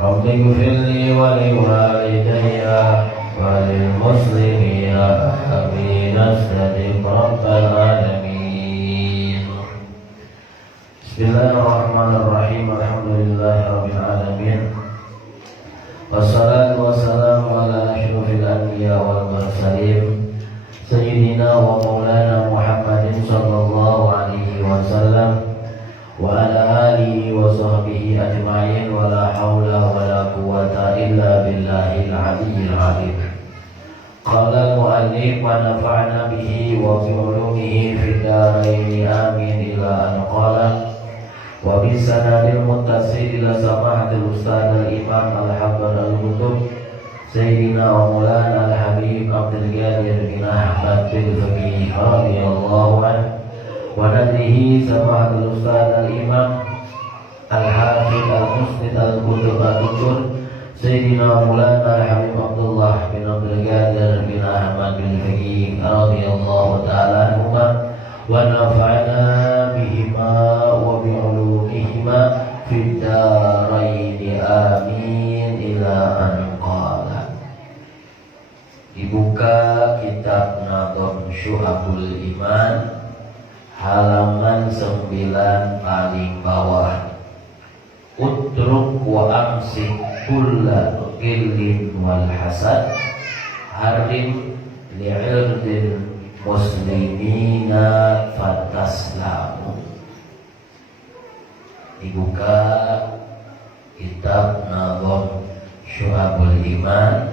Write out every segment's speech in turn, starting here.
رب اغفر لي ولوالدي وللمسلمين آمين استجب رب العالمين. بسم الله الرحمن الرحيم. الحمد لله رب العالمين. والصلاة والسلام على أشرف الأنبياء والمرسلين سيدنا ومولانا محمد صلى الله عليه وسلم وعلى آله وصحبه أجمعين ولا حول ولا قوة إلا بالله العلي العظيم. قال المؤلف ونفعنا به وبعلومه في الدارين آمين إلى أن قال وبالسند المتصل إلى سماحة الأستاذ الإمام الحافظ الكتب سيدنا ومولانا الحبيب عبد القادر بن أحمد بن فقيه رضي الله عنه ونذره سماحة الأستاذ الإمام الحافظ المسند الكتب الدكتور سيدنا ومولانا الحبيب عبد الله بن عبد القادر بن أحمد بن فقيه رضي الله تعالى عنهما ونفعنا بهما وبعلومهما في الدارين آمين إلى أن قال. Dibuka kitab Nadham Syu'abul Iman halaman 9 paling bawah. Utruk wa amsik kulla qillin wal hasad harim li'irdil muslimina fataslamu. Dibuka kitab Nadham Syu'abul Iman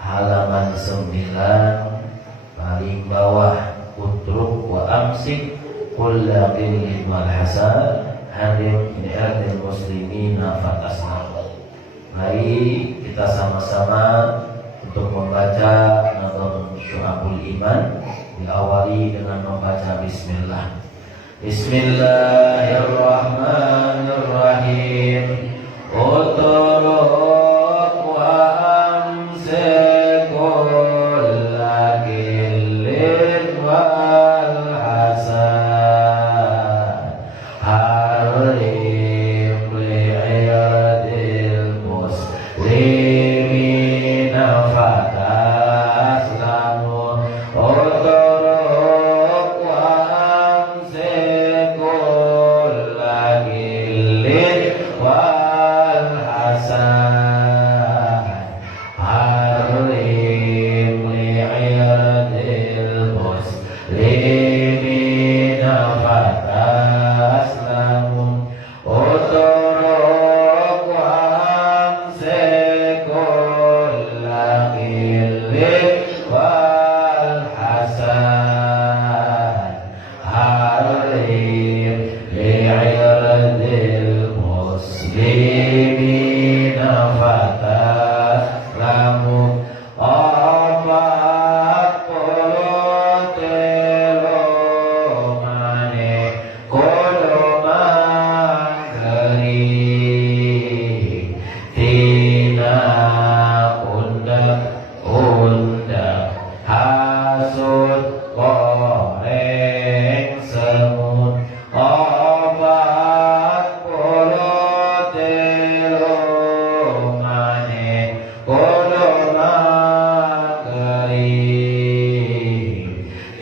halaman 9 paling bawah. Utruk wa amsik kulla qillin wal hasad harim li'irdil muslimina fataslamu. Mari kita sama-sama untuk membaca Nadham Syu'abul Iman. Diawali dengan membaca bismillah. Bismillahirrahmanirrahim. Utruk wa amsik kulla qillin wal hasad harim li'irdil muslimina fataslamu. Utruk wa amsik kulla qillin wal hasad harim li'irdil muslimina fataslamu. Utruk wa amsik kulla qillin wal hasad harim li'irdil muslimina fataslamu. Opat puluh telu mane kudu manggeri tina undang-undang hasud goreng semut. Opat puluh telu mane kudu manggeri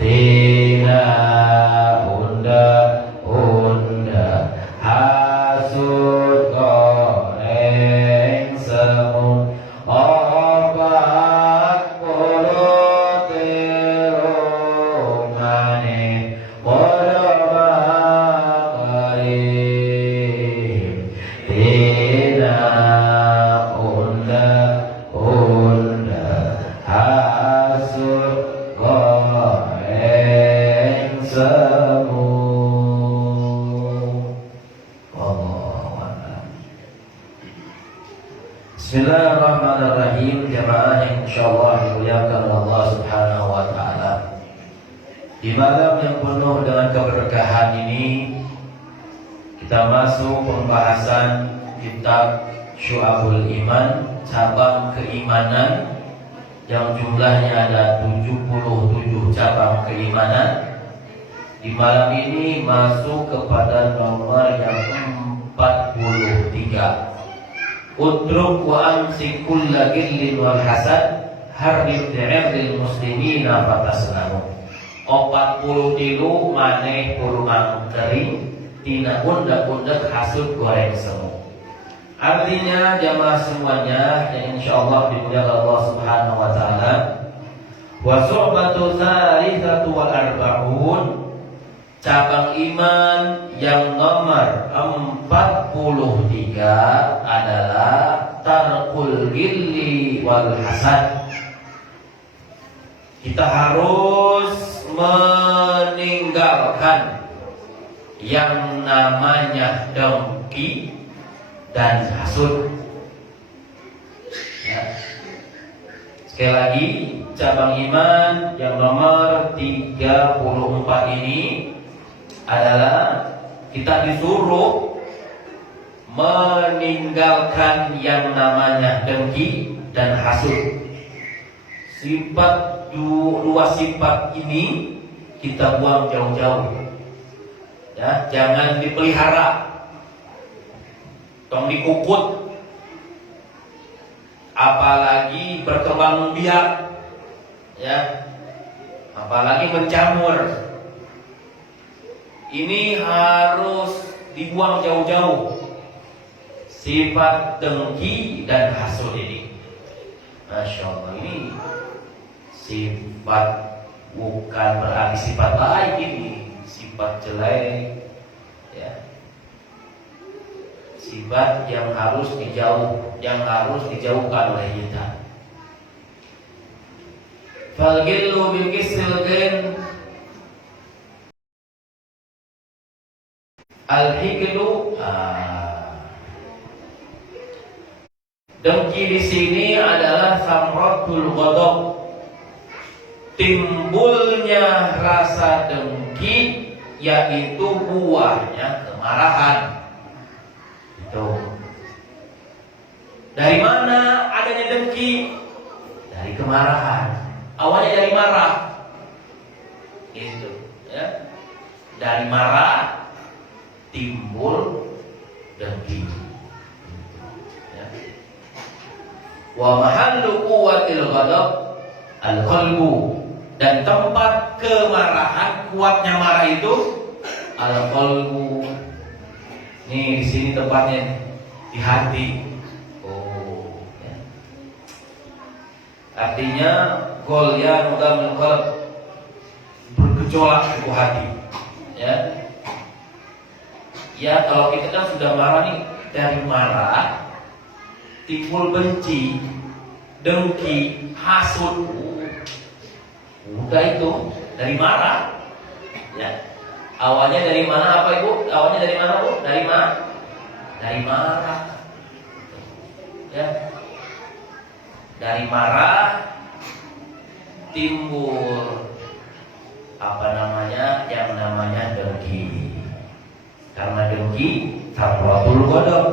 tina undang-undang hasud goreng semut. Opat puluh telu mane kudu manggeri tina undang-undang hasud goreng semut. Allahu Akbar. Bismillahirrahmanirrahim. Jamaah yang insyaallah dimuliakan Allah Subhanahu wa taala. Di malam yang penuh dengan keberkahan ini kita masuk pembahasan kitab Syu'abul Iman, cabang keimanan yang jumlahnya ada 77 cabang keimanan. Di malam ini masuk kepada nomor yang 43. Utruk wa amsik kulla gillin wal hasad harrif di'irdil muslimina fatasnamu. 43 maneh puluhan kering tina undang-undang hasud goreng semu. Artinya jamaah semuanya yang insyaallah dimuliakan Allah Subhanahu wa taala. Wa su'batu tsalitsatu wal arba'un, cabang iman yang nomor 43 adalah tarkul gilli wal hasad. Kita harus meninggalkan yang namanya dengki dan hasud. Ya. Sekali lagi, cabang iman yang nomor 34 ini adalah kita disuruh meninggalkan yang namanya dengki dan hasud. Dua sifat ini kita buang jauh-jauh. Ya, jangan dipelihara. Tong dikukut, apalagi berkembang biak, ya, apalagi menjamur. Ini harus dibuang jauh-jauh. Sifat dengki dan hasud ini, Masya Allah, ini sifat bukan berarti sifat baik, ini sifat jelek, ya. Sifat yang harus dijauhkan oleh kita. Falgillu bil kisrilgin al-hiklu. Dengki di sini adalah samratul ghadab. Timbulnya rasa dengki yaitu buahnya kemarahan. Dari mana adanya dengki? Dari kemarahan. Awalnya dari marah. Itu, ya. Dari marah timbul dengki. Ya. Wa mahallu quwwatil ghadab al-qalbu, dan tempat kemarahan, kuatnya marah itu al-qalbu. Nih, di sini tempatnya di hati. Oh, ya. Artinya golya mudamul qalb, bergejolak di hati. Ya. Ya, kalau kita kan sudah marah nih, dari marah timbul benci, dengki, hasud. Udah itu dari marah. Ya. Awalnya dari mana apa Ibu? Awalnya dari mana Bu? Dari marah. Ya. Dari marah timbul yang namanya dengki. Karena dengki samratul ghadab,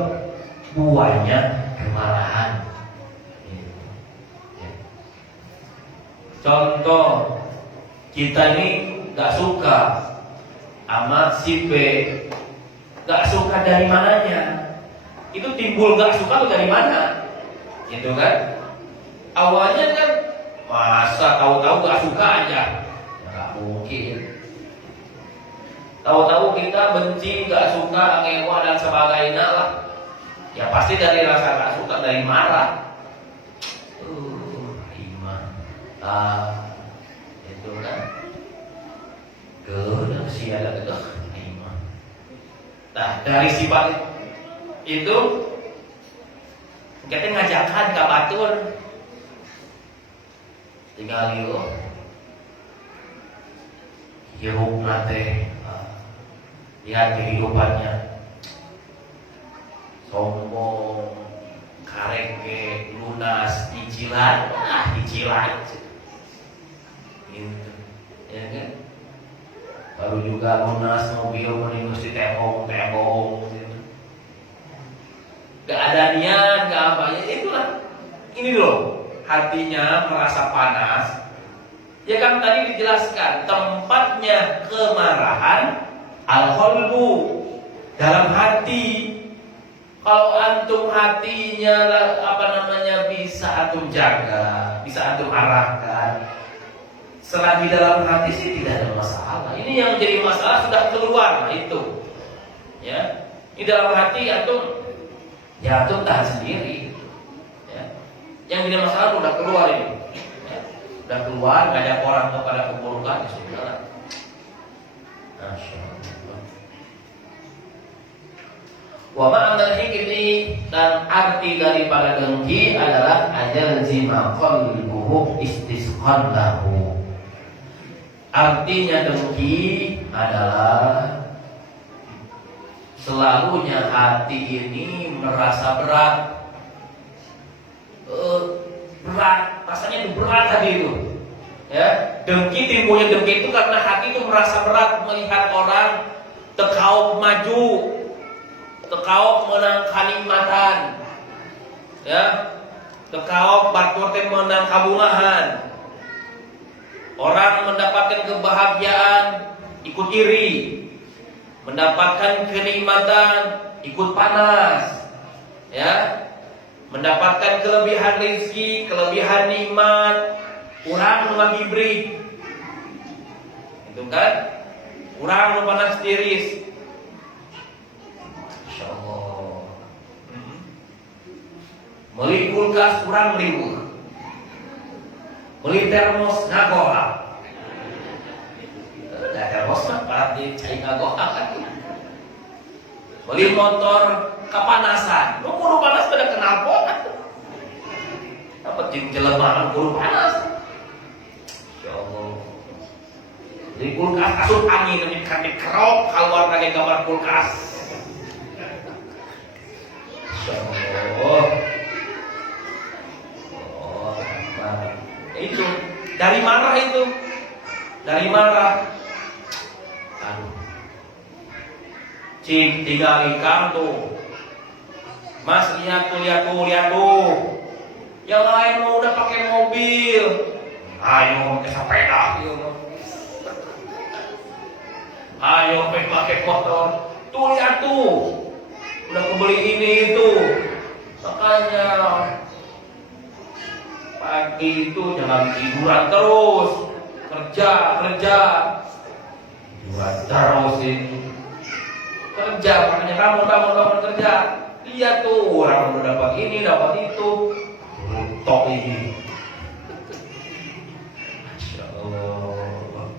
buahnya kemarahan. Ya. Contoh, kita ini gak suka sama si B, gak suka dari mananya? Itu timbul gak suka tuh dari mana? Gitu kan? Awalnya kan masa tahu-tahu gak suka aja, gak mungkin. Tahu-tahu kita benci, gak suka, ngewa dan sebagainya lah. Ya pasti dari rasa gak suka, dari marah. Itu kan. Udah siada itu. Nah, dari sifat itu kita ngajakan ke batur, tinggal itu hirup nate, lihat kehidupannya, sombong, kareke, lunas, cicilan, cicilan, gitu, ya kan? Baru juga lunas mobil meninggus di tembok gitu. Gak ada niat, gak apa ya, itulah. Ini loh, hatinya merasa panas. Ya kan tadi dijelaskan tempatnya kemarahan al-qalbu, dalam hati. Kalau antum hatinya bisa antum jaga, bisa antum arahkan, selagi dalam hati sih tidak ada masalah. Ini yang jadi masalah sudah keluar itu, ya. Di dalam hati antum, ya antum tahan sendiri. Ya. Yang jadi masalah udah keluar ini, ya. Udah keluar, nggak ada orang kepada keburukan, ya sudah. Masya Allah. Wa ma'anal hikmi, dan arti daripada dengki adalah ajal zima qalbuhu istisqan lahu. Artinya dengki adalah selalunya hati ini merasa berat, rasanya itu berat hati itu. Ya, dengki, timbulnya dengki itu karena hati itu merasa berat melihat orang tekau maju, tekau menang kanikmatan, ya, tekau batur teh menang kabungahan. Orang mendapatkan kebahagiaan ikut iri, mendapatkan kenikmatan ikut panas, ya, mendapatkan kelebihan rezeki, kelebihan nikmat, kurang membagi beri, itu kan, kurang panas tiris. Masya Allah. Beli kulkas kurang ribu, beli termos ngagoa. Udah termos mah dicai ngagoa kan. Beli motor kepanasan, lu kudu panas pada kenapa? Apa jelemaan kudu panas? Ya Allah. Di kulkas asup angin demi kaki kerok keluar dari kamar kulkas. Ya Allah. Oh, itu dari marah itu, dari marah. Aduh, cing tinggal ikan tuh, Mas lihat tuh, yang lain mau udah pakai mobil, ayo pakai sepeda, ayo pakai motor, tuh lihat tuh, udah kebeli ini itu, makanya pagi itu jangan tiduran terus, kerja, tiduran terus itu, kerja, makanya kamu bangun kerja, lihat tuh orang udah dapat ini, dapat itu, tok ini, Masya Allah.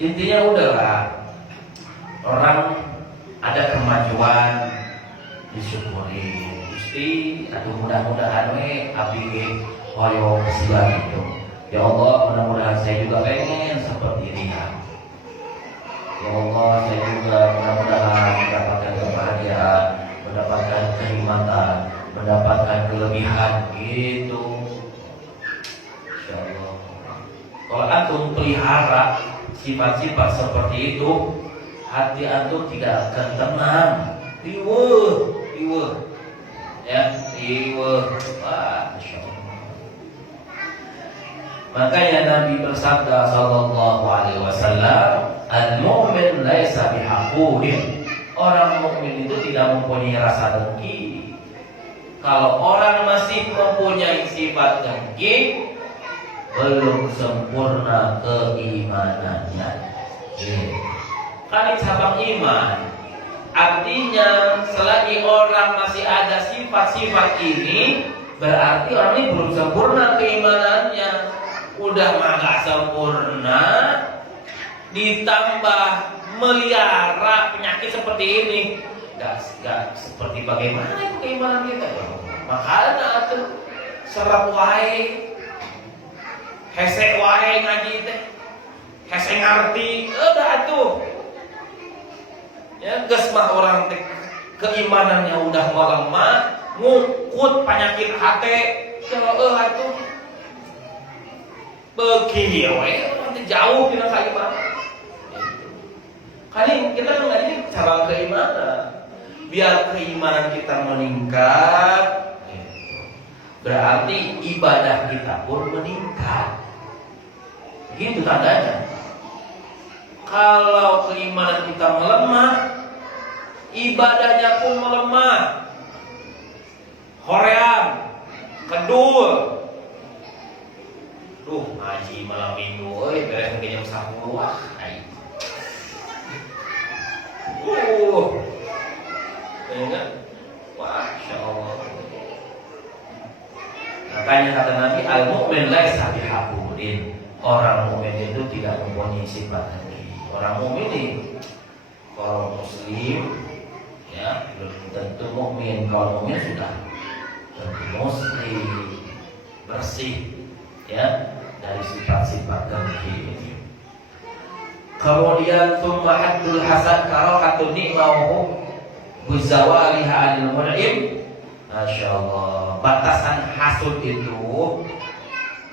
Intinya udahlah, orang ada kemajuan disyukuri. Aduh mudah-mudahan abdi hoyo siang itu. Ya Allah, mudah-mudahan saya juga pengen seperti ini ya. Ya Allah, saya juga mudah-mudahan mendapatkan kebahagiaan, mendapatkan kenikmatan, mendapatkan kelebihan gitu. Insya Allah. Kalau antum pelihara sifat-sifat seperti itu, hati antum tidak akan tenang. Riweuh. Ya, Masya Allah. Makanya Nabi bersabda sallallahu alaihi wasallam, al-mu'min laisa bihaqudin. Orang mukmin itu tidak mempunyai rasa dengki. Kalau orang masih mempunyai sifat dengki, belum sempurna keimanannya. Kan ini cabang iman. Artinya selagi orang masih ada sifat-sifat ini, berarti orang ini belum sempurna keimanannya. Udah mah gak sempurna, ditambah melihara penyakit seperti ini, gak seperti bagaimana itu keimanan kita. Makanya tuh serap wae, hese wae ngaji teh, hese ngarti, udah tuh. Ya, geus mah orang teh keimanannya udah melemah, ngukut penyakit hati, kalau atuh beuki we nanti jauh tina keimanan. Kali kita mengaji cara keimanan, biar keimanan kita meningkat, berarti ibadah kita pun meningkat. Gitu tandanya. Kalau keimanan kita melemah, ibadahnya pun melemah, hoream, kedul. Ngaji malam minggu, beres mungkin jam 10. Ingat? Masya Allah. Makanya kata Nabi, al-mu'min laisa bihabudin. Orang mukmin itu tidak mempunyai sifat tadi. Orang mukmin ini, kalau muslim, ya belum tentu mukmin. Kalau mukmin sudah tentu muslim, bersih, ya dari sifat-sifat tadi. Kemudian tsumma haddul hasan karohatun ni'mahu bizawaliha anil mun'im. Masya Allah. Batasan hasud itu,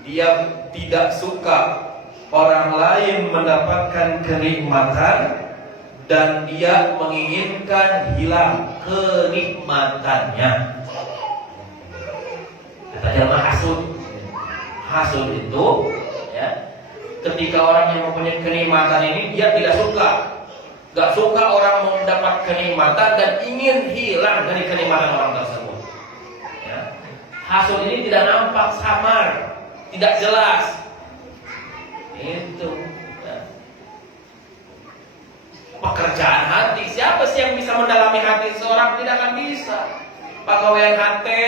dia tidak suka orang lain mendapatkan kenikmatan dan dia menginginkan hilang kenikmatannya. Kata jamaah hasud. Hasud itu, ya, ketika orang yang mempunyai kenikmatan ini dia tidak suka, gak suka orang mendapat kenikmatan dan ingin hilang dari kenikmatan orang tersebut. Ya. Hasud ini tidak nampak samar, tidak jelas. Itu ya. Pekerjaan hati. Siapa sih yang bisa mendalami hati seseorang? Tidak akan bisa. Pegawaian hati,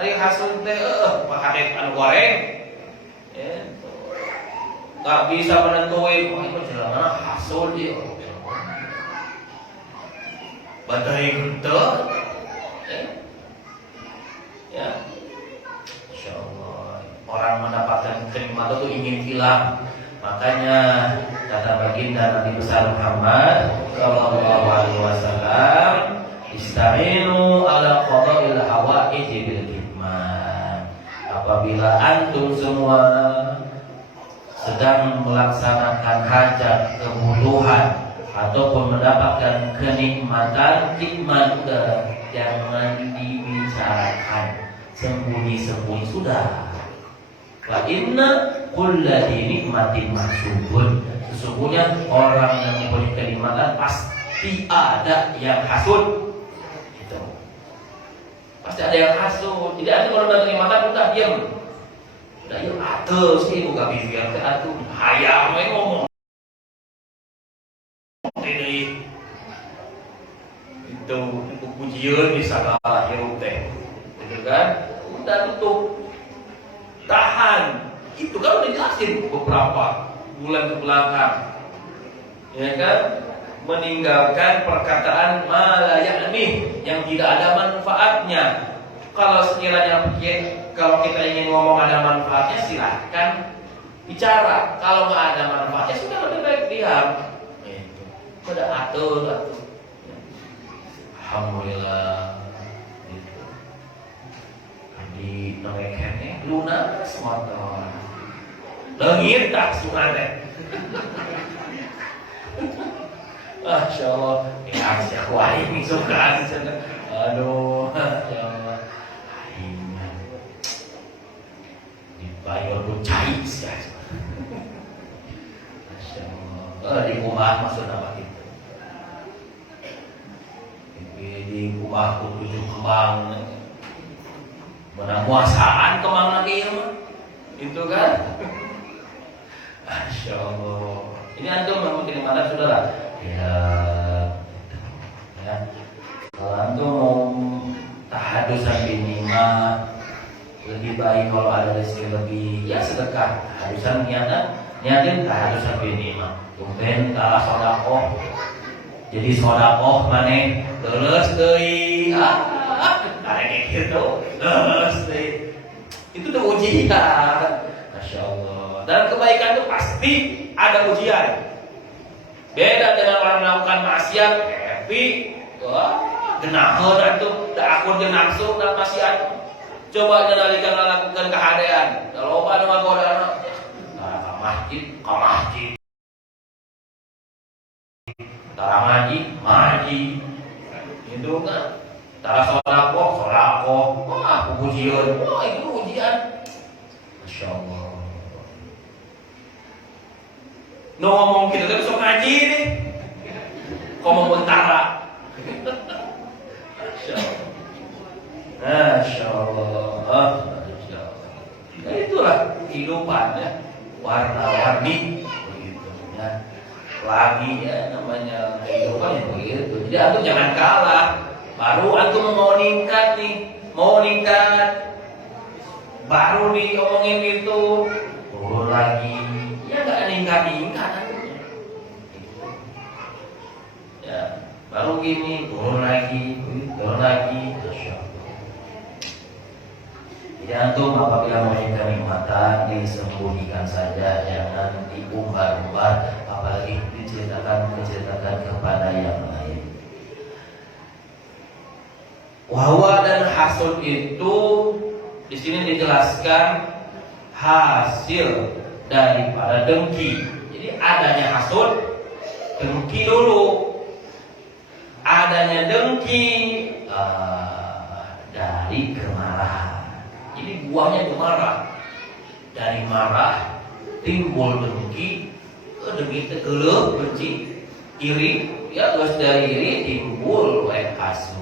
hari hasud teh, hati anu goreng. Itu. Gak bisa menentuin. Itu jalan mana hasud dia. Badai gede. Ya. Insya Allah. Orang mendapatkan kenikmatan itu ingin hilang. Makanya kata baginda Nabi besar Muhammad sallallahu alaihi wasallam, "Ista'inu ala qada'il hawaij bil khidmah." Apabila antum semua sedang melaksanakan hajat, kebutuhan ataupun mendapatkan kenikmatan, khidmat udah jangan dibicarakan, sembunyi-sembunyi sudah. Fa inna kullati nikmatin mahsubun. Sesungguhnya orang yang mempunyai kenikmatan pasti ada yang hasud. Gitu. Pasti ada yang hasud. Tidak ada kalau ada kenikmatan udah diam. Udah diam atus sih buka bibir teh atuh hayang we ngomong. Ini itu pujian di sagala hirup teh. Gitu kan? Udah tutup. Tahan. Itu kan udah jelasin beberapa bulan ke belakang. Ya kan? Meninggalkan perkataan ma la ya'ni yang tidak ada manfaatnya. Kalau sekiranya kalau kita ingin ngomong ada manfaatnya silahkan bicara. Kalau nggak ada manfaatnya sudah lebih baik diam. Itu. Udah atur. Alhamdulillah. Di nongekene lunas motor langit tak sunade. Masya Allah. Masya Allah ini suka. Aduh, Masya Allah. Dibayar bucai sih. Masya Allah. Di rumah maksud apa gitu? Di rumah tujuh kembang. Mana muasaan kemang lagi ya mah? Itu kan? Masya Allah. Ini antum mau kenikmatan saudara? Ya. Kalau antum mau tahadusan binima, lebih baik kalau ada rezeki lebih, ya sedekah. Tahadusan niatin tahadusan binima. Kemudian talah sodakoh. Jadi sodakoh mana? Lulus deui. Kayak gitu, itu udah ujian, Masya Allah. Dan kebaikan itu pasti ada ujian. Beda dengan orang melakukan maksiat, happy, genahan itu, dah akun dia nafsu dan maksiat. Coba jenalikan lakukan kehadean. Kalau apa dengan godaan, ke masjid, tara ngaji, itu kan. Tara sodako, wah ujian, wah itu ujian, Masya Allah. Ngomong kita tuh sok ngaji nih, kok mau tara, warna-warni begitu ya. Lagi ya namanya kehidupan yang begitu. Jadi antum jangan kalah. Baru antum mau meningkat nih, mau meningkat, baru diomongin itu turun lagi. Ya nggak meningkat antumnya. Ya baru gini turun lagi, Masya Allah. Jadi antum apabila menginginkan kenikmatan disembunyikan saja, jangan diumbar-umbar, apalagi diceritakan kepada yang lain. Wahwa dan hasud itu di sini dijelaskan hasil daripada dengki. Jadi adanya hasud, dengki dulu. Adanya dengki dari kemarahan. Jadi buahnya itu marah. Dari marah timbul dengki, dengki tegelep, benci, iri, ya terus dari iri timbul hasud.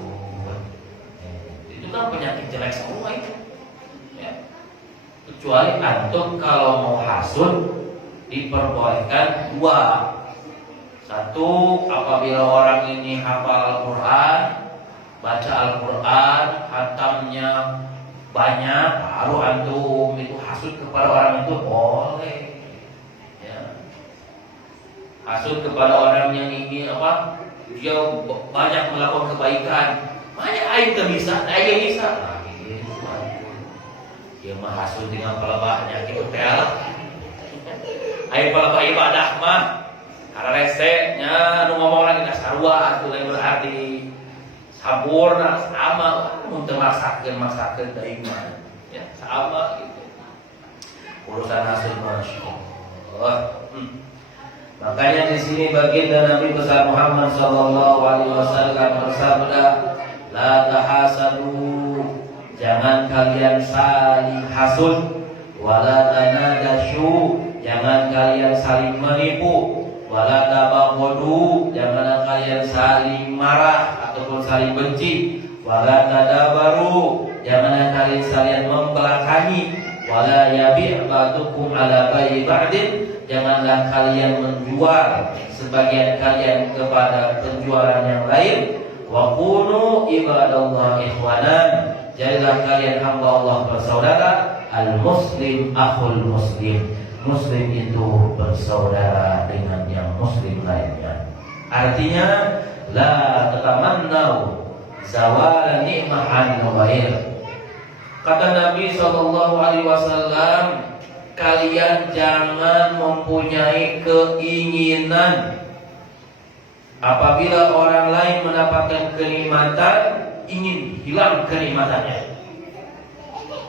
Itu kan penyakit jelek semua itu. Ya. Kecuali antum kalau mau hasud diperbolehkan dua. Satu, apabila orang ini hafal Al-Quran, baca Al-Quran, hatamnya banyak, baru antum itu hasud kepada orang itu boleh. Ya. Hasud kepada orang yang ingin apa? Dia banyak melakukan kebaikan, banyak aib bisa. Nah, gitu. Dia mah hasud dengan pelebahnya gitu tel. Aib pelebah ibadah mah karena resenya nu ngomong lagi dasarua atuh lain berarti sampurna sama mun teu maksakeun da iman ya sama gitu urusan hasil masyaallah. Makanya di sini baginda Nabi besar Muhammad sallallahu alaihi wasallam bersabda, la tahasadu, jangan kalian saling hasud, wala tanadasyu, jangan kalian saling menipu, wala tabaghadu, jangan kalian saling marah ataupun saling benci, wala tadabaru, jangan kalian saling membelakangi, wala yabi' ba'dukum ala bai'i ba'din, janganlah kalian menjual sebagian kalian kepada penjualan yang lain. Wa kunu ibadallah ikhwanan, jadilah kalian hamba Allah bersaudara. Al muslim akhul muslim, muslim itu bersaudara dengan yang muslim lainnya. Artinya la tatamannau zawala ni'mah an ghair. Kata Nabi sallallahu alaihi wasallam, kalian jangan mempunyai keinginan apabila orang lain mendapatkan kenikmatan ingin hilang kenikmatannya.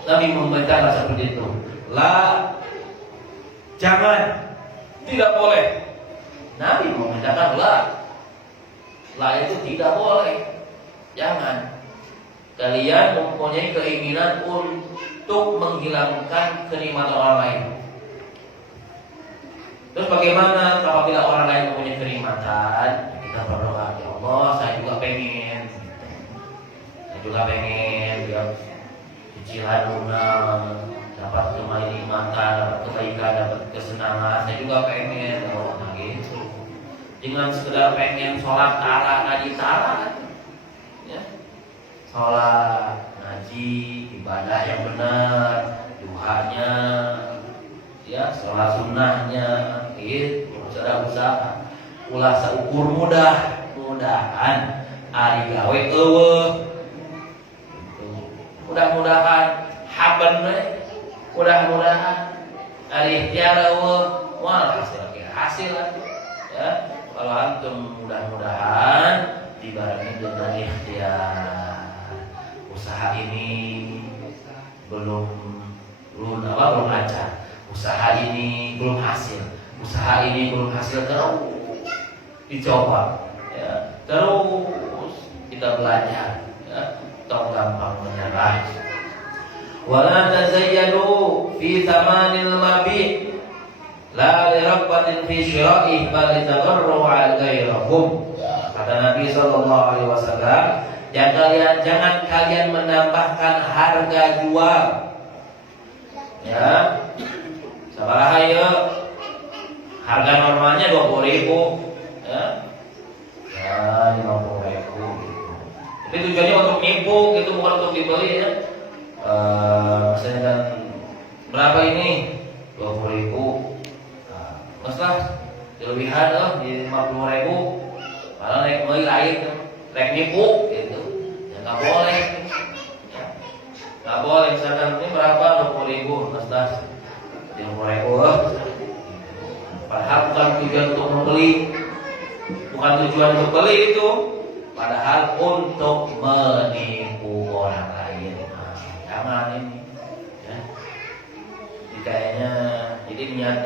Nabi memberitakan seperti itu. La, jangan, tidak boleh. Nabi memberitakan la itu tidak boleh. Jangan. Kalian mempunyai keinginan untuk menghilangkan kenikmatan orang lain. Terus bagaimana apabila orang lain mempunyai kenikmatan? Kita berdoa, ya Allah, saya juga pengen ya, cicilan lunas, dapat kenikmatan, dapat kebaikan, dapat kesenangan. Saya juga pengen, nah gitu. Jangan sekedar pengen sholat tara, ngaji tara, ya. Sholat, ngaji, ibadah yang benar, duhanya, ya, sholat sunnahnya, gitu. Sudah usaha, ulah seukur mudahan, ari gawe eueuh. Mudah-mudahan haban mudah-mudahan ari ikhtiar eueuh, wal hasil ya. Kalau antum mudah-mudahan dibarengi dengan ikhtiar. Usaha ini belum lancar. Usaha ini belum hasil. Usaha ini belum hasil, terus dicoba ya. Terus kita belajar ya. Tong gampang menyerah. Wala tazayyadu fi thamanil mabi' la li rabbatin fi syira'ih bal litadarru 'ala ghairihim. Kata Nabi sallallahu alaihi wasallam, jangan kalian menambahkan harga jual. Ya. Sabaraha ya? Harga normalnya 20.000, ya. Ya 50.000 gitu. Tapi tujuannya untuk nipu gitu, bukan untuk dibeli ya. Misalnya kan berapa ini? 20.000. Nah, mas lah kelebihan di 50.000. Malah naik beli lain, naik nipu gitu. Ya nggak boleh. Ya. Nggak boleh. Misalkan ini berapa? 20.000. Mas lah 50.000. Padahal bukan tujuan untuk membeli, bukan tujuan untuk beli itu, padahal untuk menipu orang lain. Nah, jangan ini, ya. Jadi kayaknya, jadi niat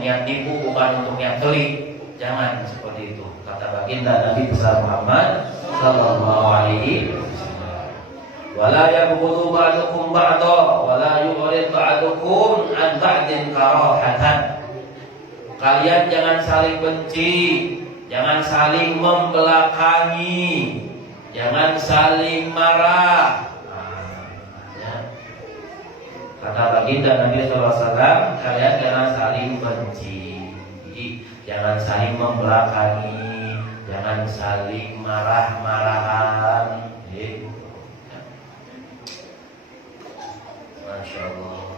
niat nipu bukan untuk niat beli, jangan seperti itu. Kata baginda Nabi besar Muhammad Sallallahu Alaihi Wasallam. Wala yabghudhu ba'dukum ba'dha, wala yu'rid ba'dukum an ba'din karahatan. Kalian jangan saling benci, jangan saling membelakangi, jangan saling marah. Ya. Kata baginda Nabi SAW, kalian jangan saling benci, jangan saling membelakangi, jangan saling marah-marahan. Masya Allah.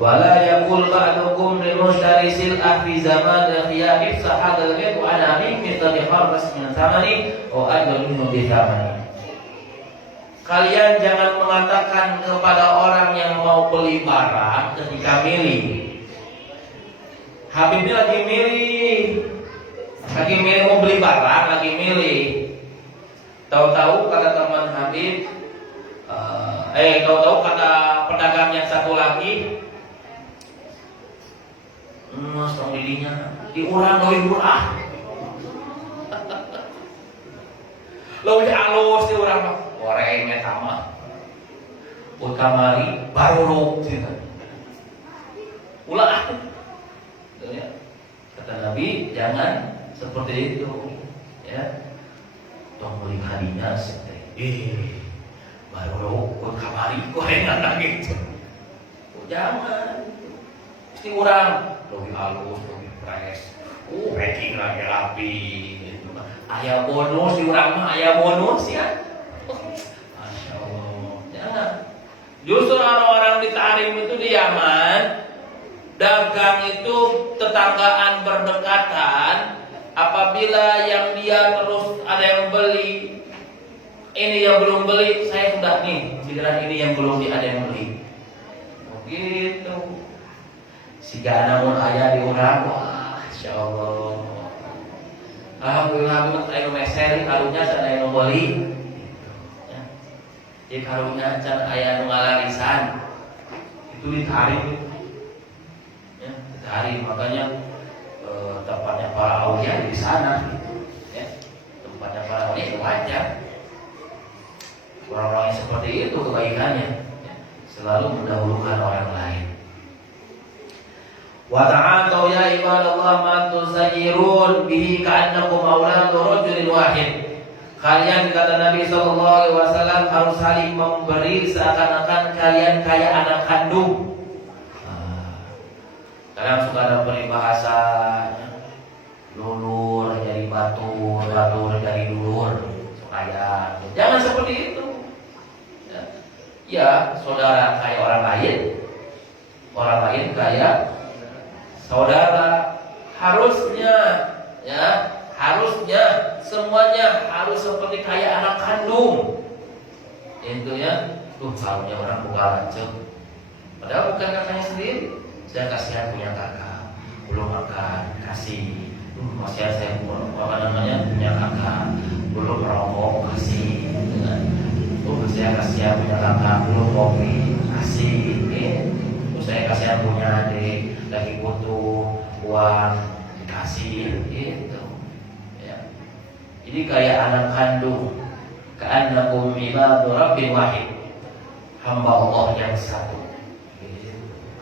Wala yaqul ba'dukum lil mushtari sil'ah fi zaman khiyar ifsah hadal bait wa ana min mithli kharras min thamani wa ajrun bi thamani. Kalian jangan mengatakan kepada orang yang mau beli barang ketika milih. Habib ini lagi milih mau beli barang, lagi milih. Tahu-tahu kata teman Habib, tahu-tahu kata pedagang yang satu lagi, mas pembelinya diurang lebih murah, lebih halus diurang, gorengnya sama, utamari baru gitu. Ulah, ya. Kata Nabi jangan seperti itu, ya. Tong beli hadinya seperti, baru utamari gorengan lagi, jangan. Mesti urang lebih halus, lebih fresh, packing lagi rapi, gitu. Ayah bonus di urang mah, ayah bonus ya. Masya Allah, jangan. Justru orang-orang di Tarim itu di Yaman, dagang itu tetanggaan berdekatan. Apabila yang dia terus ada yang beli, ini yang belum beli, saya sudah nih, giliran ini yang belum ada yang beli. Begitu. Siga namun ayah diurang, wah, Insya Allah. Alhamdulillah, saya meseri karunya sana yang beli. Ya. Jadi karunya can ayah ngalarisan itu ditarik, ya, ditarik. Makanya tempatnya para aulia di sana, ya. Tempatnya para aulia wajar. Orang-orang yang seperti itu kebaikannya, ya. Selalu mendahulukan orang lain. Wa ta'atau ya ibadallah ma tusajirun bihi ka'annakum auladu rajulin wahid. Kalian kata Nabi sallallahu alaihi wasallam harus saling memberi seakan-akan kalian kayak anak kandung. Kadang suka ada peribahasa lulur dari batur, batur dari lulur. Supaya jangan seperti itu. Ya, saudara kayak orang lain kayak saudara. Harusnya semuanya harus seperti kayak anak kandung. Itu ya, karunya orang buka lancet. Padahal bukan kakaknya sendiri. Saya kasihan punya kakak, belum makan, kasih. Masih saya punya kakak, belum merokok, kasih. Saya kasihan punya kakak, belum kopi, kasih. Saya kasihan punya adik, lagi butuh uang, dikasih, gitu. Ya. Jadi kayak anak kandung, ka'annakum ibadu rabbin wahid, hamba Allah yang satu.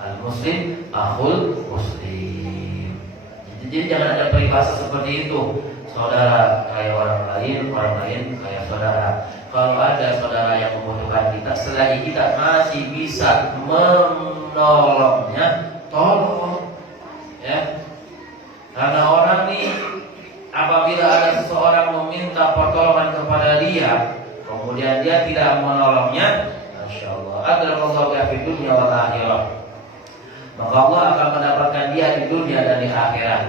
Al-muslim akhul muslim. Jadi jangan ada peribahasa seperti itu. Saudara kayak orang lain kayak saudara. Kalau ada saudara yang membutuhkan kita, selagi kita masih bisa menolongnya, tolong. Ya. Karena orang nih apabila ada seseorang meminta pertolongan kepada dia, kemudian dia tidak menolongnya, Masya Allah, adrakallahu fi dunya wal akhirah, maka Allah akan mendapatkan dia di dunia dan di akhirat.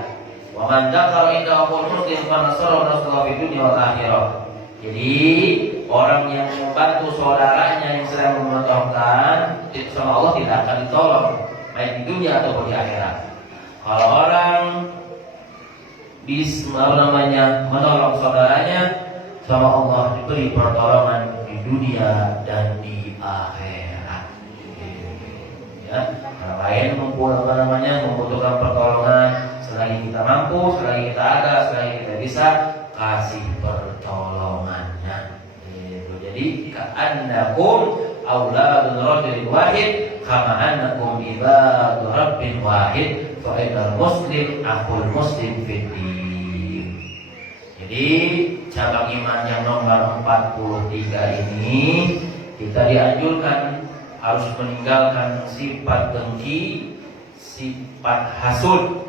Wa man dzakara inda aqul muslim fa nasara rasulullah fi dunya wal akhirah. Jadi orang yang membantu saudaranya yang sedang memotongkan itu sama Allah tidak akan ditolong baik di dunia ataupun di akhirat. Kalau orang menolong saudaranya, sama Allah diberi pertolongan di dunia dan di akhirat. Ya, orang lain membutuhkan pertolongan, selagi kita mampu, selagi kita ada, selagi kita bisa, kasih pertolongannya. Jadi ka'annakum auladun rajulin wahid kama annakum ibadu rabbin wahid fa innal muslim akhul muslim fid din. Jadi cabang iman yang nomor 43 ini kita dianjurkan harus meninggalkan sifat dengki, sifat hasud.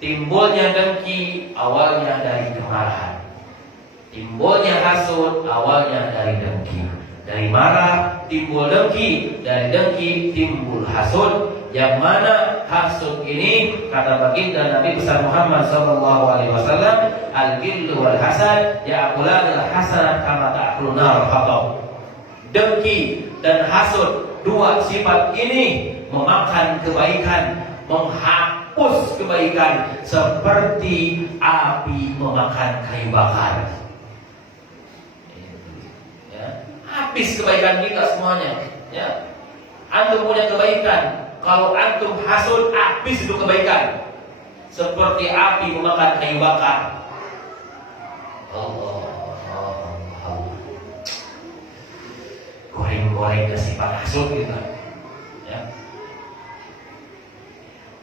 Timbulnya dengki awalnya dari kemarahan. Timbulnya hasud awalnya dari dengki. Dari marah timbul dengki, dari dengki timbul hasud. Yang mana hasud ini kata baginda Nabi besar Muhammad SAW, al-ghillu wal hasad ya'kulanil hasanat kama ta'kulun nar al-hatab. Dengki dan hasud, dua sifat ini memakan kebaikan, menghapus kebaikan seperti api memakan kayu bakar. Habis kebaikan kita semuanya. Ya, antum punya kebaikan, kalau antum hasud habis itu kebaikan, seperti api memakan kayu bakar. Allah, goreng-goreng sifat hasud kita. Ya,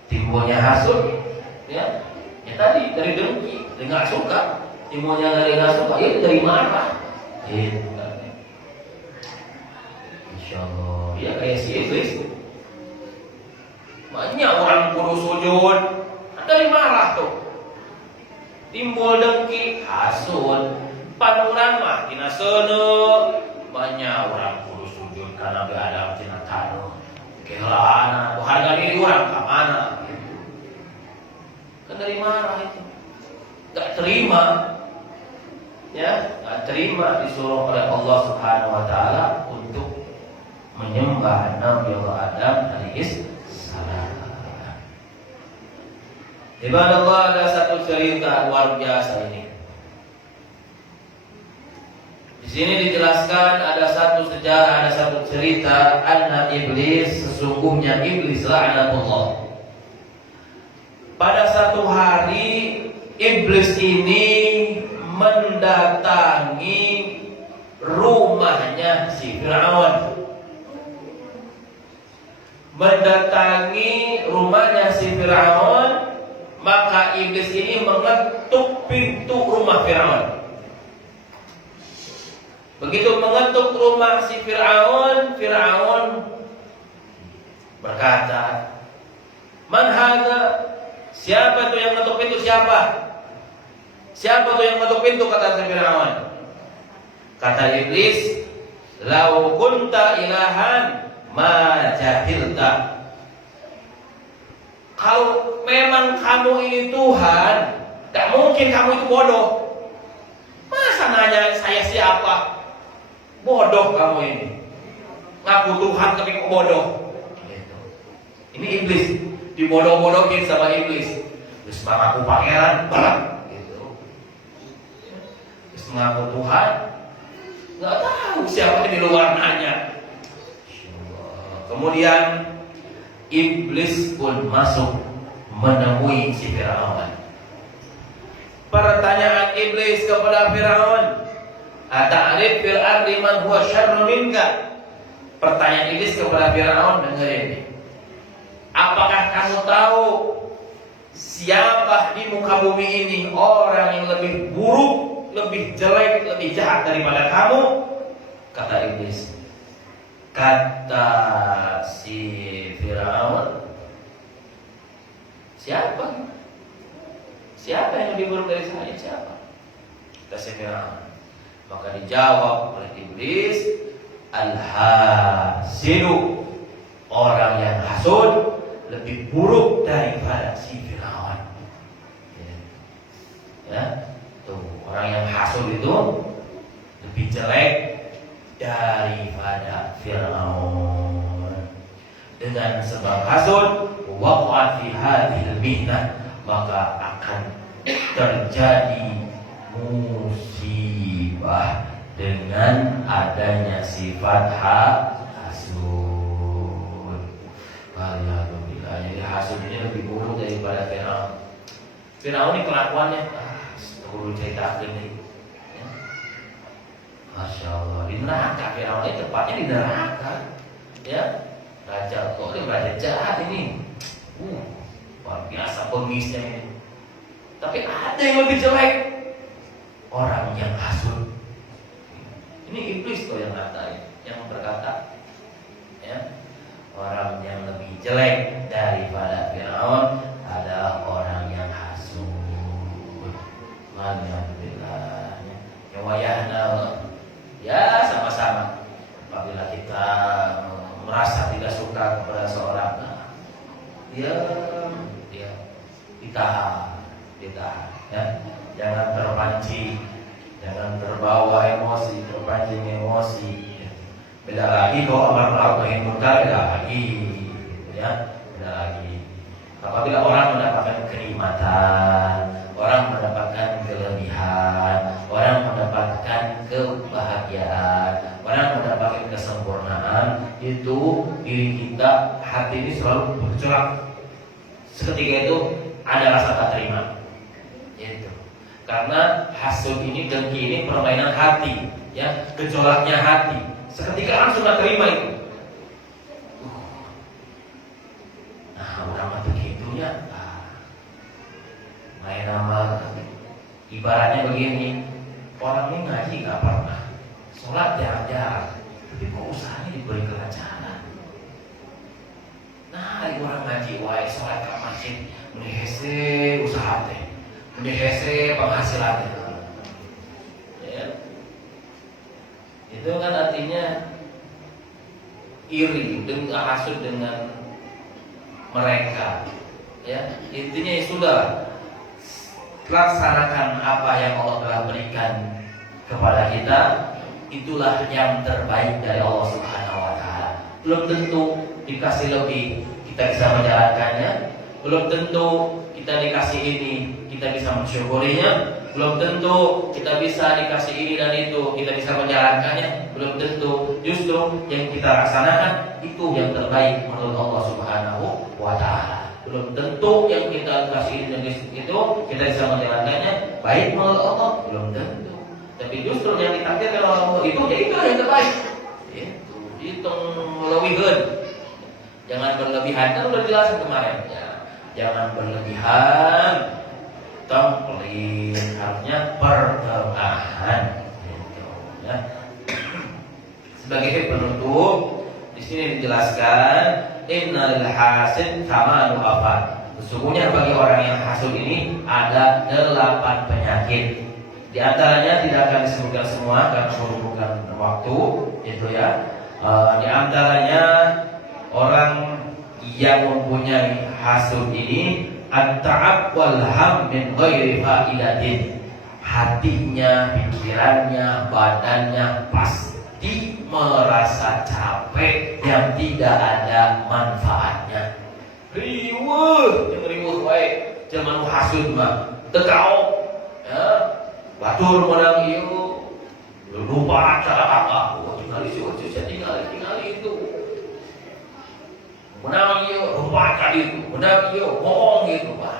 timbulnya hasud, ya tadi dari dengki, dari nggak suka. Timbulnya dari nggak suka, ya dari marah. Insyaallah, ya kayak si iblis. Banyak orang kudu sujud, dari marah tuh. Timbul dengki, hasud, panuran mah tina seuneu. Banyak orang kudu sujud karena gak ada tina tanu. Kehelaan, harga diri orang ka mana? Kan dari marah itu. Gak terima. Ya, gak terima disuruh oleh Allah Subhanahu wa taala untuk menyembah Nabi Allah Adam alaihi salam. Ibadallah, ada satu cerita luar biasa ini. Di sini dijelaskan ada satu sejarah, ada satu cerita anna iblis, sesungguhnya iblis la'natullah. Pada satu hari iblis ini mendatangi rumahnya si Fir'aun. Mendatangi rumahnya si Fir'aun, maka iblis ini mengetuk pintu rumah Fir'aun. Begitu mengetuk rumah si Fir'aun, Fir'aun berkata, "Man hadza?" Siapa itu yang ngetuk pintu? Siapa? Siapa itu yang ngetuk pintu? Kata si Fir'aun. Kata iblis, "Lau kunta ilahan ma jahilta." Kalau memang kamu ini Tuhan, tak mungkin kamu itu bodoh. Masa nanya saya siapa? Bodoh kamu ini. Ngaku Tuhan tapi kok bodoh. Ini iblis, dibodoh-bodohin sama iblis. Terus mengaku pangeran, gitu. Terus mengaku Tuhan, nggak tahu siapa di luar nanya. Kemudian iblis pun masuk menemui si Fir'aun. Pertanyaan iblis kepada Fir'aun, "Ata'rif fil ardi man huwa syarrun minka?" Pertanyaan iblis kepada Fir'aun, dengerin. Apakah kamu tahu siapa di muka bumi ini orang yang lebih buruk, lebih jelek, lebih jahat daripada kamu? Kata iblis, Kata si Firaun, siapa? Siapa yang lebih buruk dari saya? Siapa? Kata si Firaun. Maka dijawab oleh iblis, al-hasidu, orang yang hasud lebih buruk daripada si Firaun. Ya, tuh orang yang hasud itu lebih jelek daripada Fir'aun. Dengan sebab hasud waqa'a fi hadhil mihnah, maka akan terjadi musibah dengan adanya sifat hasud. Alhamdulillah, jadi hasud ini lebih buruk daripada Fir'aun. Fir'aun ini kelakuannya perlu ceritakan nih. Masya Allah, di neraka Firaun ini tepatnya di neraka, ya. Raja Zalim, raja jahat ini, luar biasa pengisnya ini. Tapi ada yang lebih jelek, orang yang hasud. Ini iblis tuh yang ngatain, yang berkata, ya, orang yang lebih jelek daripada Firaun adalah orang yang hasud. Alhamdulillah, ya wayahna. Ya sama-sama. Apabila kita merasa tidak suka kepada seorang, dia ditahan, ya. Jangan terpancing, jangan terbawa emosi, terpancing emosi. Beda lagi kalau amar ma'ruf nahi munkar, beda lagi, ya, beda lagi. Apabila orang mendapatkan kenikmatan, orang mendapatkan kelebihan, orang mendapatkan kebahagiaan, orang mendapatkan kesempurnaan, itu diri kita, hati ini selalu bergejolak. Seketika itu ada rasa tak terima, itu karena hasud ini, dengki ini permainan hati, ya, gejolaknya hati. Seketika langsung tak terima itu. Nah, orang begitunya, main nama. Ibaratnya begini, orang ini ngaji gak pernah, sholat jarang-jarang, tapi kok usahanya diberi kelancaran. Nah, orang ngaji wae sholat ke masjid, mending hese usaha teh, mending hese penghasilan teh. Ya. Itu kan artinya iri, dengan hasud dengan mereka. Ya, intinya ya sudah, laksanakan apa yang Allah telah berikan kepada kita, itulah yang terbaik dari Allah Subhanahu wa taala. Belum tentu dikasih lebih kita bisa menjalankannya, belum tentu kita dikasih ini kita bisa mensyukurinya, belum tentu kita bisa dikasih ini dan itu kita bisa menjalankannya, belum tentu. Justru yang kita laksanakan itu yang terbaik menurut Allah Subhanahu wa taala. Belum tentu yang kita kasih ini dan itu kita bisa menjalankannya baik menurut Allah, belum tentu. Tapi justru yang ditakdirkan oleh Allah itu ya itu yang terbaik. Itu hitung lebihkan. Jangan berlebihan, kan udah dijelasin kemarin ya. Jangan berlebihan, templin, harusnya pertengahan. Gitu, ya. Sebagai penutup, di sini dijelaskan innal hasid thamanu afat. Sesungguhnya bagi orang yang hasud ini ada 8 penyakit. Di antaranya tidak akan disebutkan semua karena bukan waktu, itu ya. Di antaranya orang yang mempunyai hasud ini at-ta'ab wal ham min ghairi faidatin. Hatinya, pikirannya, badannya pasti merasa capek yang tidak ada manfaatnya. Riweuh, jeung riweuh wae, jangan hasud mah. Tekau, ya. Batur menang ieu. Lupa cara kakak. Tinggal tinggal itu. Menang ieu, lupa tadi itu. Menang ieu, ngomong gitu, Pak.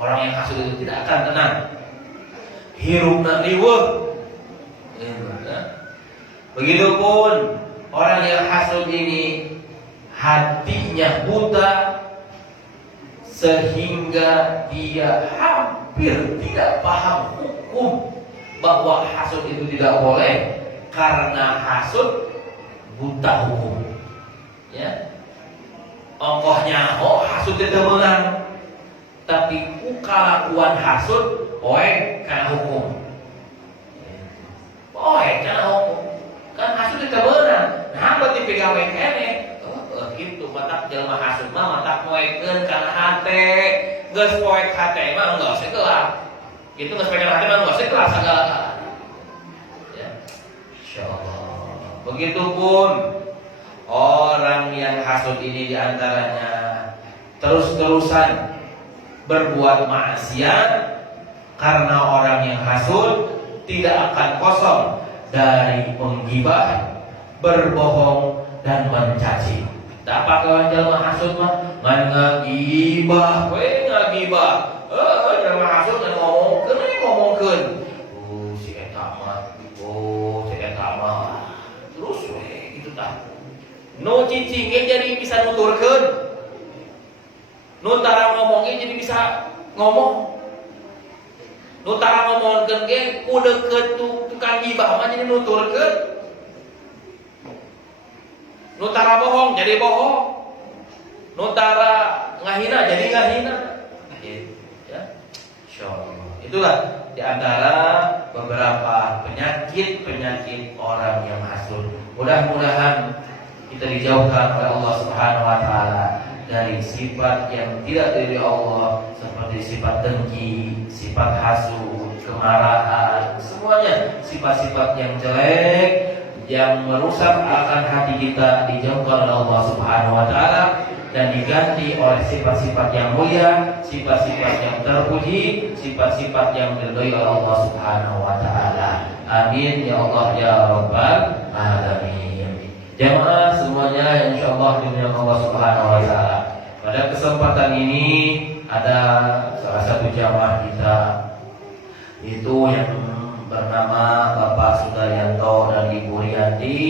Orang yang hasud itu tidak akan tenang. Hirupna riweuh. Begitupun orang yang hasud ini hatinya buta sehingga dia hampir tidak paham hukum bahwa hasud itu tidak boleh, karena hasud buta hukum. Ya. Ongkohnya hasud teu meunang. Tapi ku kalakuan hasud poe kana hukum. Poe kana hukum. Kan hasud teu meunang. Nah, berarti pegawe keneh. Gitu matak jelema hasud mah matak moekeun kana hate. Geus poek hate mah geus sekelah. Gitu geus poek kana hate mah geus sekelah sagala. Ya. Insyaallah. Begitupun orang yang hasud ini diantaranya terus-terusan berbuat maksiat, karena orang yang hasud tidak akan kosong dari menggibah, berbohong dan mencaci. Dapat kawan jalma hasud mah ngan ngagibah, we ngagibah. Jalma hasud ngan ngomongkeun. Si eta mah. Terus we gitu tah. Nu cicing jadi bisa nuturkeun. Nu tara ngomongin jadi bisa ngomong. Nu tara ngomongkeun ge ku deukeut tukang gibah mah jadi nuturkeun. Nu tara bohong jadi bohong. Nu tara ngahina jadi ngahina. Ya. Insyaallah. Itulah di antara beberapa penyakit orang yang hasud. Mudah-mudahan kita dijauhkan oleh Allah Subhanahu wa taala dari sifat yang tidak dari Allah, seperti sifat dengki, sifat hasud, kemarahan, semuanya sifat-sifat yang jelek yang merusak akan hati kita dijauhkan oleh Allah Subhanahu wa taala dan diganti oleh sifat-sifat yang mulia, sifat-sifat yang terpuji, sifat-sifat yang diridhoi oleh Allah Subhanahu wa taala. Amin ya Allah ya rabbal alamin. Jamaah semuanya insyaallah dimuliakan Allah Subhanahu wa taala. Pada kesempatan ini ada salah satu jamaah kita itu yang bernama Bapak Sudaryanto dan Ibu Rianti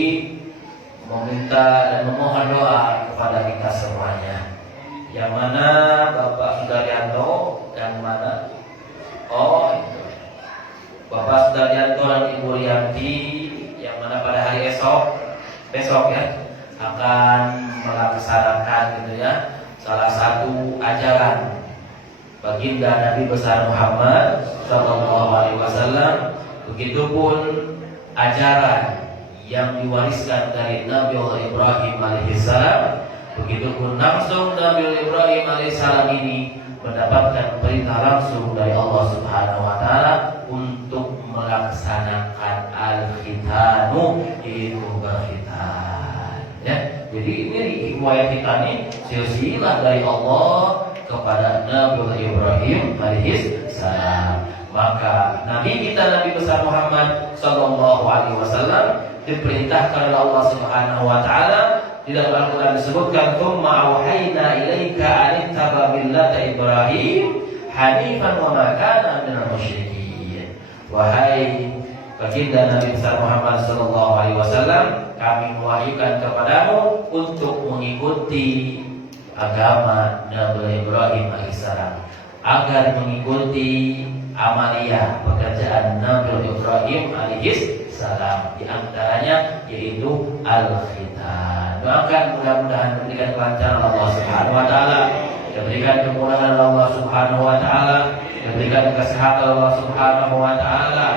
meminta dan memohon doa kepada kita semuanya. Yang mana Bapak Sudaryanto dan mana? Itu. Bapak Sudaryanto dan Ibu Rianti yang mana pada hari besok ya akan melaksanakan gitu ya salah satu ajaran baginda Nabi besar Muhammad sallallahu alaihi wasallam. Begitupun ajaran yang diwariskan dari Nabi Allah Ibrahim alaihissalam. Begitupun langsung Nabi Ibrahim alaihissalam ini mendapatkan perintah langsung dari Allah Subhanahu wa taala untuk melaksanakan al-khitanu, itu berkhitan. Ya, jadi ini hikmah kita ini silsilah dari Allah kepada Nabi Ibrahim alaihissalam. Maka Nabi kita Nabi besar Muhammad sallallahu alaihi wasallam diperintahkan oleh Allah Subhanahu wa taala di dalam Al-Qur'an disebutkan tsumma auhayna ilaika an ittaba millata Ibrahim hanifan wa ma kana minal musyrikin. Wahai baginda Nabi besar Muhammad sallallahu alaihi wasallam, kami mewahyukan kepadamu untuk mengikuti agama Nabi Ibrahim alaihissalam, agar mengikuti amaliyah pekerjaan Nabi Ibrahim alaihissalam, di antaranya yaitu al-khitan. Doakan mudah-mudahan diberikan kelancaran Allah Subhanahu wa taala, diberikan kemudahan Allah Subhanahu wa taala, diberikan kesehatan Allah Subhanahu wa taala.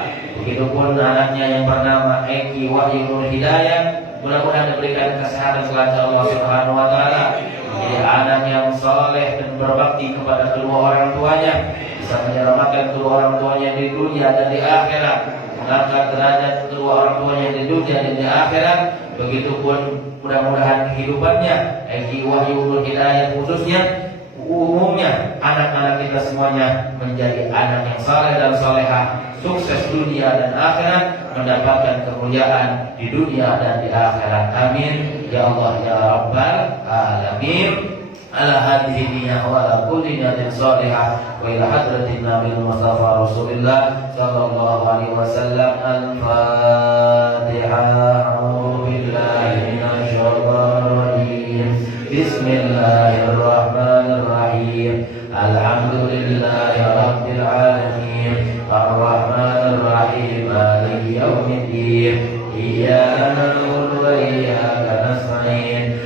Begitupun anaknya yang bernama Eki Wahyu Nur Hidayah, mudah-mudahan diberikan kesehatan kelancaran Allah Subhanahu wa taala. Menjadi anak yang soleh dan berbakti kepada kedua orang tuanya, bisa menyelamatkan kedua orang tuanya di dunia dan di akhirat, mengangkat derajat kedua orang tuanya di dunia dan di akhirat. Begitupun mudah-mudahan kehidupannya Eki Wahyu Nur Hidayah khususnya, umumnya anak-anak kita semuanya menjadi anak yang saleh dan salehah, sukses dunia dan akhirat, mendapatkan kemuliaan di dunia dan di akhirat. Amin ya Allah ya rabbal alamin. Ala hadhihi niyyah wa ala kulli niyatin salihah wa ila hadratin Nabi Mustafa Rasulullah sallallahu alaihi wasallam. Al-Fatihah. A'udzu billahi minasy syaithanir rajim. Bismillahirrahmanirrahim. Alhamdulillahi rabbil alamin. Ar-Rahmanir Rahim. Maliki yaumiddin. Iyyaka na'budu wa iyyaka nasta'in.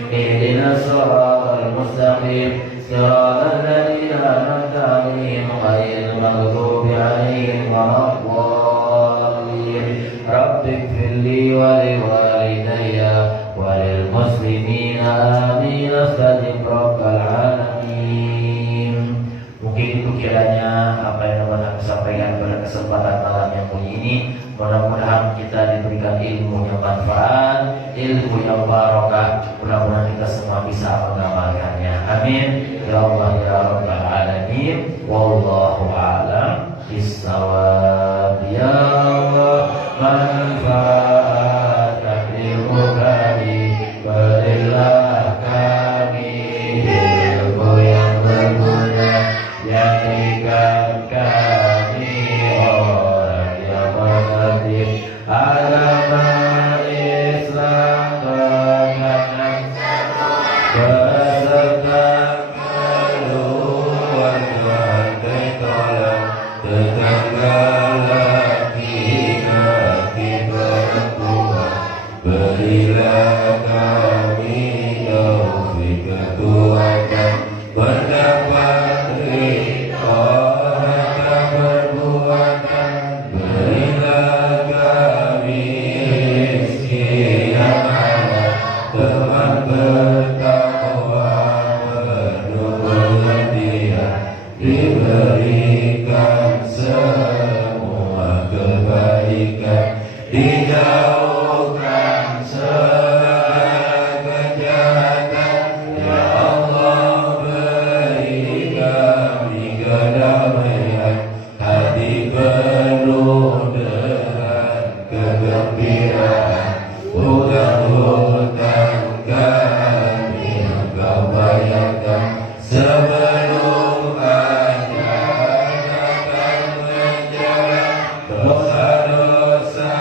kiranya apa yang teman sampaikan pada kesempatan malam yang mulia ini, mudah-mudahan kita diberikan ilmu yang manfaat, ilmu yang barokah. Mudah-mudahan kita semua bisa mengamalkannya. Amin. Ya Allah ya Rabbal Alamin. Wallahu a'lam bishawab. Ya Allah, manfaatkan ilmu kami, berilah kami ilmu yang berguna, jadikan kami orang yang mengerti agama Islam dengan beserta keluarga tolak tetangga laki perempuan. Berilah kami taufik kekuatan mendapat ridha harta perbuatan. Berilah kami rezeki yang halal, teman bertakwa penuh pengertian. Diberikan semua kebaikan, dijauhkan segala kejahatan. Ya Allah, beri kami kedamaian, hati penuh dengan kegembiraan. Hutang-hutang kami Engkau bayarkan sebelum ajal akan menjelang. Dosa-dosa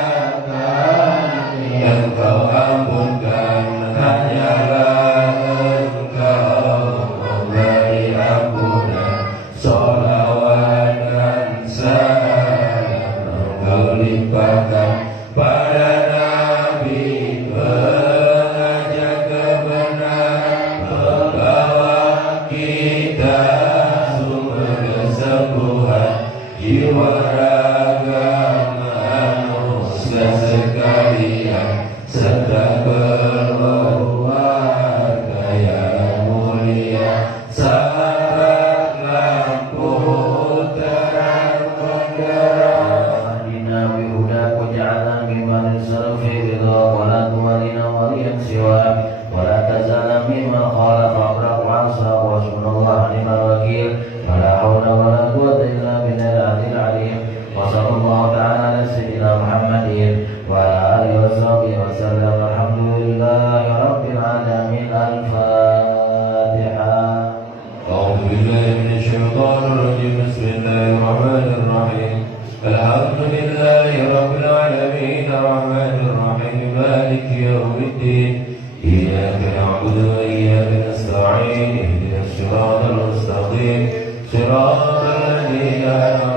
kami Engkau ampunkan, hanyalah Engkau memberi ampunan. Sholawat dan salam Engkau limpahkan pada Nabi pengajak kebenaran, pembawa kita sumber kesembuhan, jiwa raga manusia sekalian, serta keluarga yang mulia. Sahabat lampu terang benderang, Madinah bihuda kuja'ala mimman sarfi ridha, wala tuwalina waliyan siwa, wala tazala mimman khalafa abrak wa'asa wa subhanallah ni'mal wakil. Wala hawla wala quwwata illa billahil aliyil azim. Wa sallallahu ta'ala ala sayyidina Muhammadin wa ala alihi wa sahbihi wa sallam. Alhamdulillahi rabbil alamin. Al-Fatihah. أعوذ بالله من الشيطان الرجيم. بسم الله الرحمن الرحيم. الحمد لله رب العالمين الرحمن الرحيم مالك يوم الدين. إياك نعبد وإياك نستعين. اهدنا الصراط المستقيم صراط الذين أنعمت